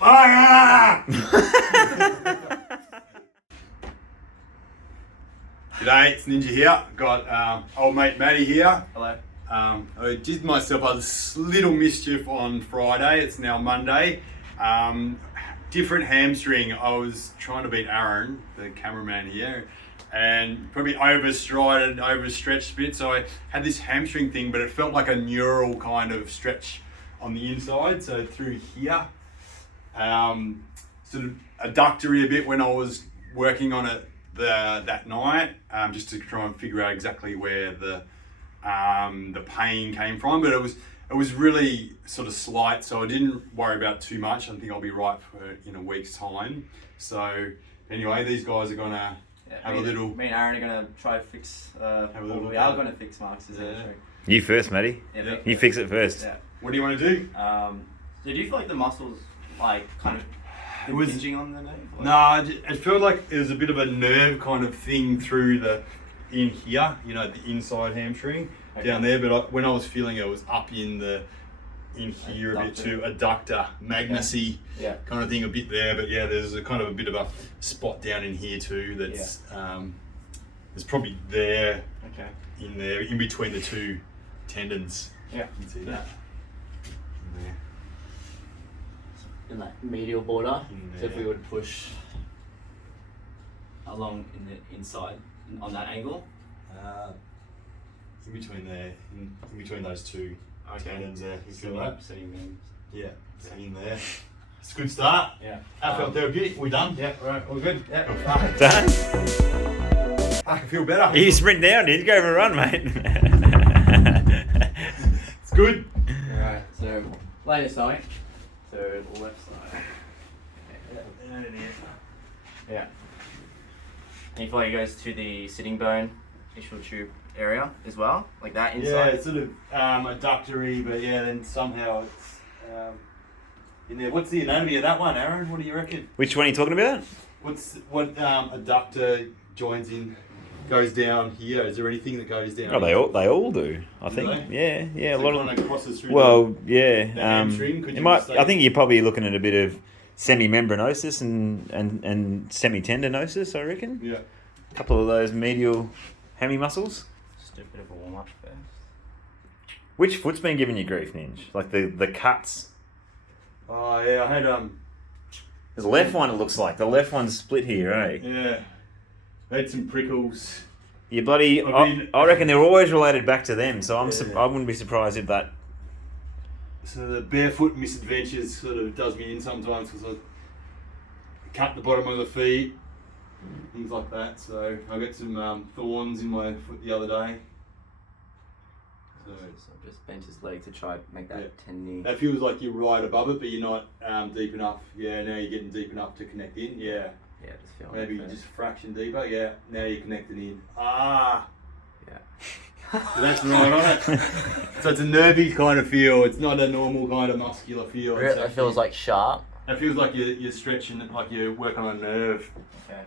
G'day, it's Ninja here. Got old mate Matty here. Hello. I did myself a little mischief on Friday. It's now Monday. Different hamstring. I was trying to beat Aaron, the cameraman here, and probably overstretched a bit. So I had this hamstring thing, but it felt like a neural kind of stretch on the inside. So through here, sort of adductory a bit when I was working on it that night, just to try and figure out exactly where the pain came from. But it was really sort of slight, so I didn't worry about too much. I think I'll be right in a week's time. So anyway, these guys are gonna have a little. Me and Aaron are gonna try to fix. We are gonna fix Mark's hamstring. You first, Matty. Yeah, you fix it first. Yeah. What do you want to do? So do you feel like the muscles like kind of impinging on the knee? Like? No, it felt like it was a bit of a nerve kind of thing through in here, you know, the inside hamstring down there. But when I was feeling it, was up in here a bit too, adductor, magnusy kind of thing, a bit there. But yeah, there's a kind of a bit of a spot down in here too. That's there's probably there, in there, in between the two tendons. Yeah, you can see that. In there. In that medial border. So if we would push along in the inside on that angle. In between there, in between those two tendons there. You feel that? So you mean? Yeah, in there. It's a good start. Yeah. I felt therapeutic. We done? Yeah, right, all good. Yeah. Done? I can feel better. You sprint down, did you? Go for a run, mate. It's good. Alright, so lay this side. So the left side. Yeah. And you feel like it goes to the sitting bone, ischial tube area as well, like that inside. Yeah, it's sort of adductory, but yeah, then somehow it's in there. What's the anatomy of that one, Aaron? What do you reckon? Which one are you talking about? What adductor joins in, goes down here? Is there anything that goes down? Oh, they all do. I think. They? Yeah, so a lot of. Crosses through the hamstring. Could you I think you're probably looking at a bit of semi-membranosis and semi-tendinosis, I reckon. Yeah. A couple of those medial hammy muscles. Just do a bit of a warm up first. Which foot's been giving you grief, Ninja? Like the cuts. Oh yeah, I had There's a left one. It looks like the left one's split here, eh? Yeah, I had some prickles. You bloody. I reckon they're always related back to them. So I wouldn't be surprised if that. So the barefoot misadventures sort of does me in sometimes because I cut the bottom of the feet, things like that. So I got some thorns in my foot the other day. So just bent his leg to try to make that tendon. That feels like you're right above it, but you're not deep enough. Yeah, now you're getting deep enough to connect in. Yeah. Yeah, just feel maybe just a fraction deeper. Yeah, now you're connected in. Yeah. So that's right on it. So it's a nervy kind of feel. It's not a normal kind of muscular feel. Really? It feels like sharp. It feels like you're stretching, like you're working on a nerve. Okay.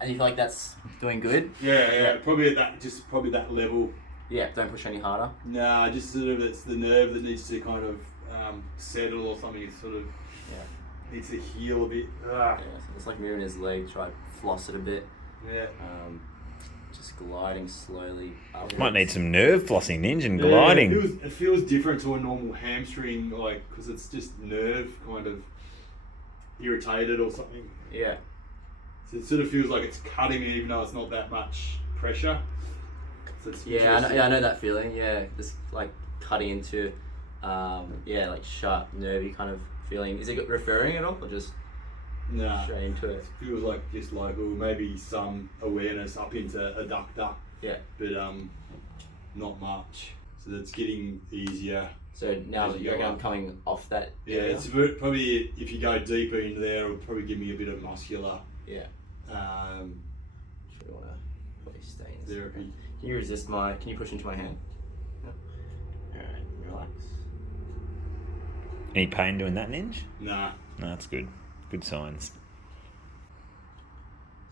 And you feel like that's doing good? Yeah. Probably at that level. Yeah, don't push any harder. Nah, just sort of it's the nerve that needs to kind of settle or something. It sort of needs to heal a bit. Yeah, so it's like moving his leg, try to floss it a bit. Yeah. Just gliding slowly upwards. Might need some nerve flossing, Ninja, and gliding. It feels different to a normal hamstring, like because it's just nerve kind of irritated or something. Yeah. So it sort of feels like it's cutting me, even though it's not that much pressure. So it's I know that feeling. Yeah, just like cutting into, like sharp, nervy kind of feeling. Is it referring at all, or just straight into it? It feels like just local, maybe some awareness up into adductor. Yeah. But not much. So it's getting easier. So now that I'm coming off that. Yeah, area? it's probably if you go deeper into there, it'll probably give me a bit of muscular. Yeah. Should want to probably stay in therapy. Can you resist can you push into my hand? No. Alright, relax. Any pain doing that, Ninja? Nah. No, that's good. Good signs.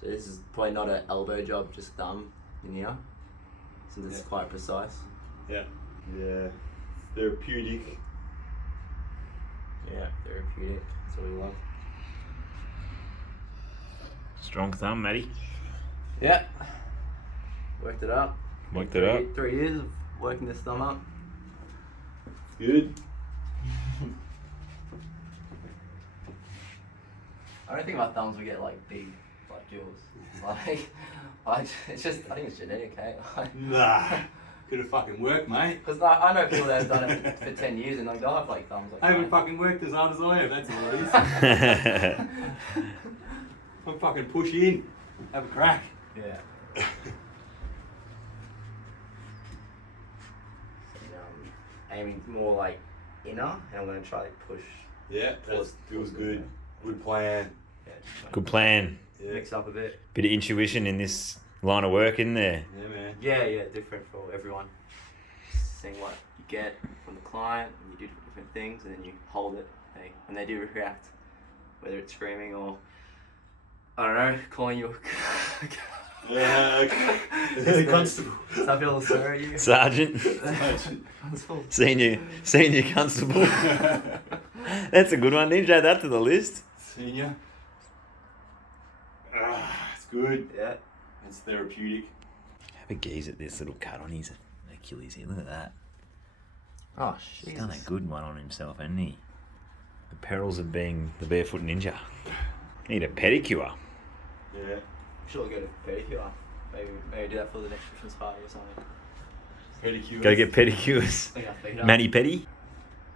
So this is probably not an elbow job, just thumb in here. So this is quite precise. Yeah. Yeah. Therapeutic. Yeah, therapeutic. That's what we love. Strong thumb, Matty. Yeah. Worked it up. Worked it up. 3 years of working this thumb up. Good. I don't think my thumbs will get like big like yours. Like, it's just, I think it's genetic, eh? Nah. Could have fucking worked, mate. Because like, I know people that have done it for 10 years and like, they'll have like thumbs like I haven't mine. fucking worked as hard as I have, that's all it is. I'm fucking push in. Have a crack. Yeah. Aiming more like inner, and I'm going to try to push. Yeah, it was good. Good plan. Yeah, Good plan. Yeah. mix up a bit. Bit of intuition in this line of work, in there. Yeah, man. Yeah, different for everyone. Seeing what you get from the client, and you do different things, and then you hold it. Hey, when they do react, whether it's screaming or I don't know, calling you. Constable. Does that feel sir at you? Sergeant. Constable. Senior constable. That's a good one. Didn't you add that to the list? Senior. It's good. Yeah. It's therapeutic. Have a gaze at this little cut on his Achilles here. Look at that. Oh, He's done a good one on himself, hasn't he? The perils of being the barefoot ninja. Need a pedicure. Yeah. Sure, go to pedicure. Maybe do that for the next Christmas party or something. Pedicure. Go get pedicures. Clean our feet up. Mani pedi.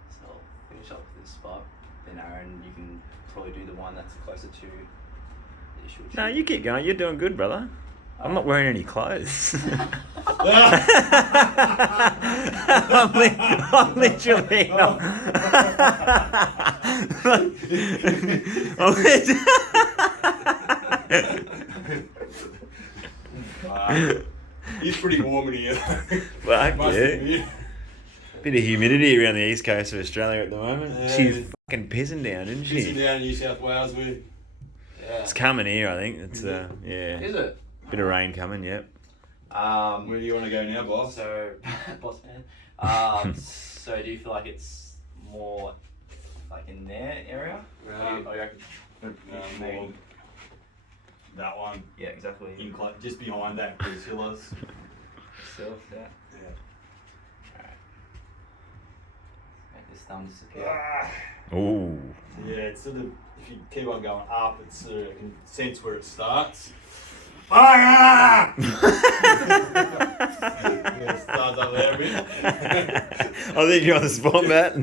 So I'll finish up with this spot. Then Aaron, you can probably do the one that's closer to the issue. No, you keep going. You're doing good, brother. I'm not wearing any clothes. I'm literally. He's pretty warm in here. Fuck Must yeah. admit. Bit of humidity around the east coast of Australia at the moment. Yeah. She's fucking pissing down, isn't she? Sitting down in New South Wales with. Yeah. It's coming here, I think. It's yeah. Is it? Bit of rain coming, yep. Where do you want to go now, boss? So, boss man. So do you feel like it's more like in their area? Or you reckon? More that one. Yeah, exactly. Just behind that Priscilla's. Still, yeah. Yeah. Alright. Make this thumb disappear. Ooh. Yeah, it's sort of, if you keep on going up, it's sort of, you can sense where it starts. Fire! Yeah, it starts up there a bit. I think you're on the spot, Matt.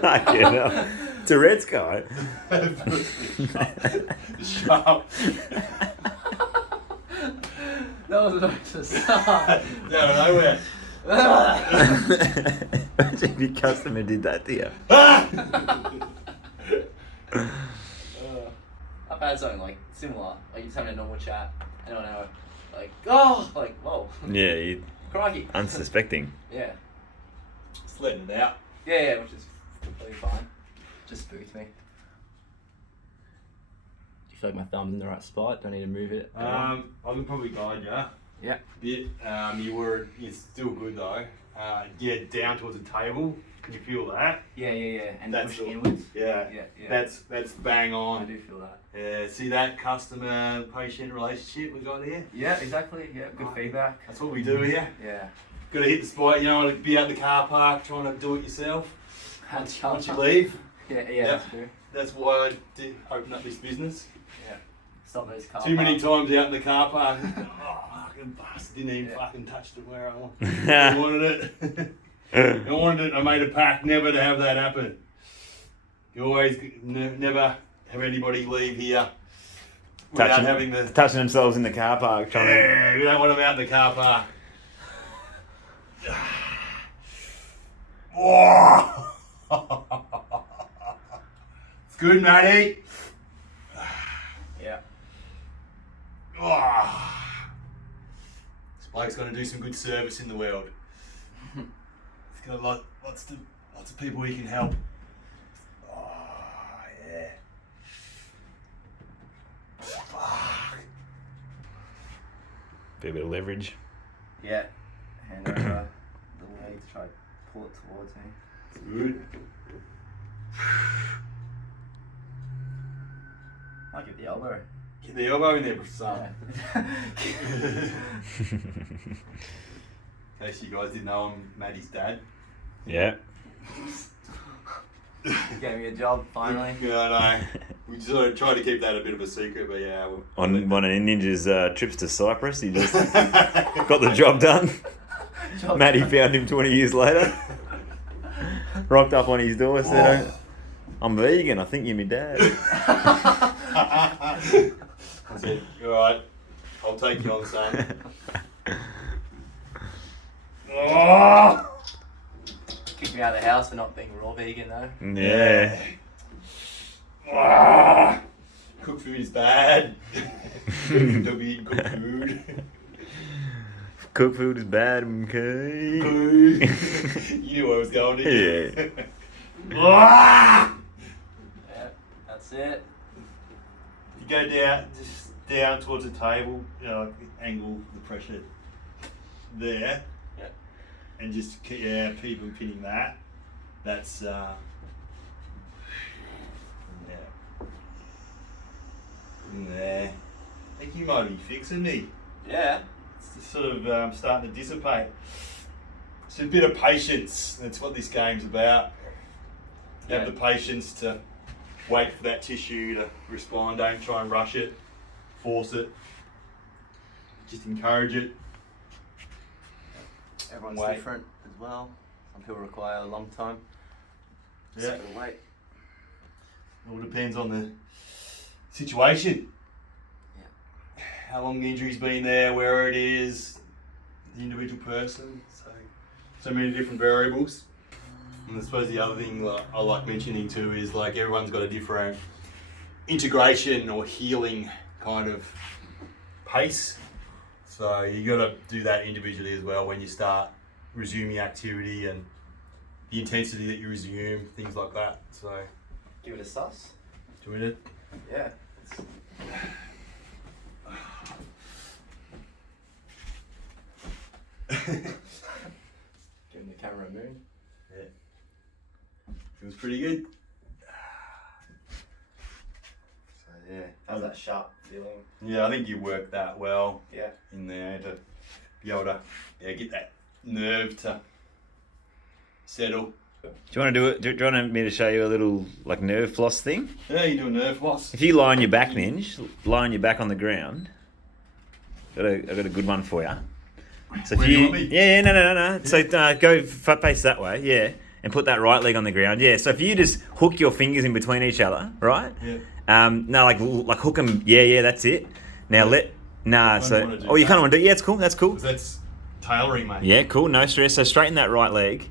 Fucking hell. Tourette's guy. Sharp. That was about to start. Down of nowhere. Imagine if your customer did that to you. I've had something like similar, like just having a normal chat, and I know, like, oh, like, whoa, Yeah, you crikey. unsuspecting. Yeah, Just letting it out. yeah, which is completely fine. Just spooked me. Do you feel like my thumb's in the right spot? Do I need to move it? I can probably guide you. Yeah. Bit. You're still good though. Yeah, down towards the table. Can you feel that? Yeah, and That's push all. inwards. Yeah. Yeah. That's bang I on. do feel that. Yeah, see that customer-patient relationship we got here? Yeah, exactly. Yeah, good feedback. That's what we do here. Yeah. Got to hit the spot, you know, be out in the car park trying to do it yourself. Once you leave. Yeah, Yep. that's true. That's why I did open up this business. Yeah. Stop those car Too many parks. times out in the car park. Oh, fucking bastard, didn't even fucking touch it where I wanted it. I wanted it, I made a pact never to have that happen. You always never have anybody leave here without having the... touching themselves in the car park. Trying Yeah, we don't want them out in the car park. Oh. It's good, Matty. Yeah. Oh. This bloke's going to do some good service in the world. He's got lots of people he can help. Oh, yeah. Fuck. Bit of leverage. Yeah. Hand over the leg to try to pull it towards me. It's good. I'll give the elbow. Get the elbow in there, son. Yeah. In case you guys didn't know, I'm Maddie's dad. Yeah. You gave me a job finally. Yeah, I know. We sort of tried to keep that a bit of a secret, but yeah. On one of Ninja's trips to Cyprus, he just got the job done. Matty found him 20 years later. Rocked up on his door, said, I'm vegan, I think you're my dad. I said, alright, I'll take you on, son. Oh! Kicked me out of the house for not being raw vegan though. Yeah. Ah! Cooked food is bad. Don't be eating cooked food. Cooked food is bad, okay? You knew where I was going, didn't you? Yeah. Ah! Yeah, that's it. You go down, just down towards the table, angle the pressure there. Yeah. And just keep on pinning that. That's there. I think you might be fixing me. Yeah. It's just sort of starting to dissipate. It's a bit of patience. That's what this game's about. Have the patience to wait for that tissue to respond. Don't try and rush it, force it. Just encourage it. Everyone's Wait. different as well. Some people require a long time. Just Yeah. gotta wait. It all depends on the situation. Yeah. How long the injury's been there, where it is, the individual person. So many different variables. And I suppose the other thing I like mentioning too is like everyone's got a different integration or healing kind of pace. So you got to do that individually as well when you start resuming activity and the intensity that you resume, things like that. So Give it a suss. doing it. Yeah. Giving the camera a moon. Yeah. It was pretty good. So yeah. How's that sharp feeling? Yeah, I think you worked that well Yeah. in there to be able to get that nerve to settle. Do you want to do it? Do you want me to show you a little like nerve floss thing? Yeah, you do a nerve loss. If you lie on your back, Ninj, lie on your back on the ground. I've got a good one for you. So if Where do you you, want me? no. So go face that way, yeah, and put that right leg on the ground, yeah. So if you just hook your fingers in between each other, right? Yeah. No, like hook them, yeah, that's it. Now Wanna you do kind of that. want to do, yeah, it's cool, that's cool. 'Cause that's tailoring, mate. Yeah, cool, no stress. So straighten that right leg.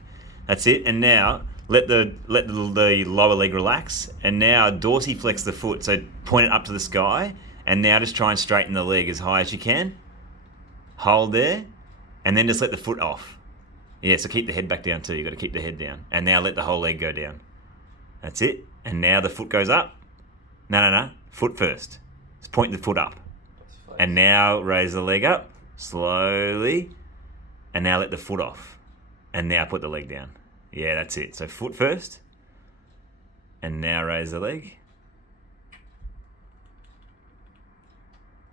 That's it. And now let the lower leg relax. And now dorsiflex the foot. So point it up to the sky. And now just try and straighten the leg as high as you can. Hold there. And then just let the foot off. Yeah, so keep the head back down too. You've got to keep the head down. And now let the whole leg go down. That's it. And now the foot goes up. No. Foot first. Just point the foot up. And now raise the leg up. Slowly. And now let the foot off. And now put the leg down. Yeah, that's it. So foot first. And now raise the leg.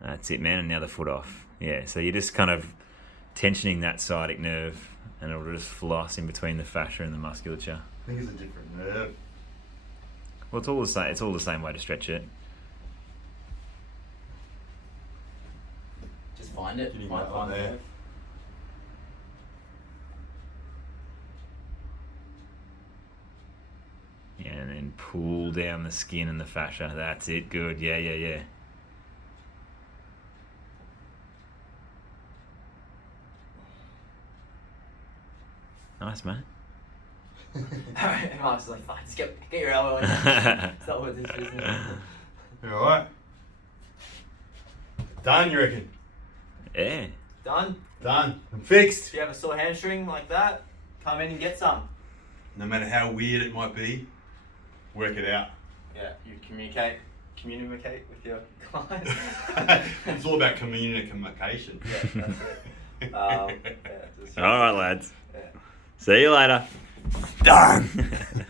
That's it, man. And now the foot off. Yeah, so you're just kind of tensioning that sciatic nerve and it'll just floss in between the fascia and the musculature. I think it's a different nerve. Well, it's all the same. It's all the same way to stretch it. Just find it. Getting Find that one the there. nerve. Yeah, and then pull down the skin and the fascia. That's it. Good. Yeah. Nice, man. Alright, and I was like, fine, just get your elbow in. It's not worth this business. Alright. Done, you reckon? Yeah. Done. Done. I'm fixed. If you have a sore hamstring like that, come in and get some. No matter how weird it might be, work it out. Yeah, you communicate with your client. It's all about communication. Yeah, that's it. Yeah, just- All right, lads. Yeah. See you later. Done.